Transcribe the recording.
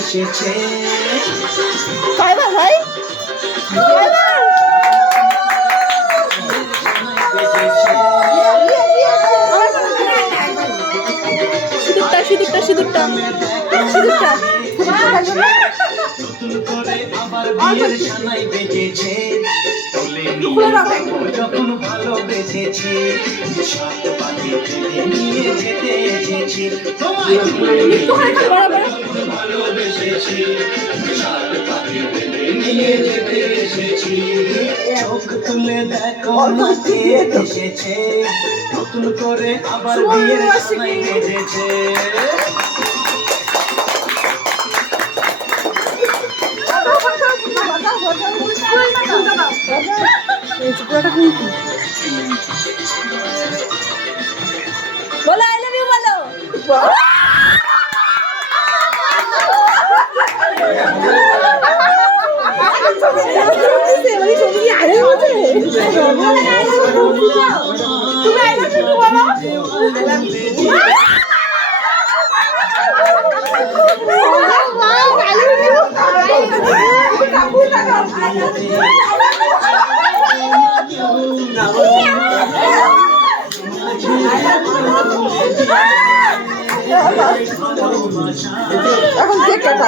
এসেছে। কয়বার ভাই? কয়বার? সিঁদুরটা সিঁদুরটা সিঁদুরটা সিঁদুরটা নতুন করে আবার বিয়ের সানাই বেজেছে। যখন ভালোবেসেছি সাত পাখি নিয়ে যেতে এসেছি। ভালোবেসেছি সাত পাখি নিয়ে যেতে এসেছি। চোখ তুলে দেখো মাকে এসেছে। নতুন করে আবার বিয়ের সানাই বেজেছে। বলো আই লাভ ইউ বলো। এখন কেক কাটা।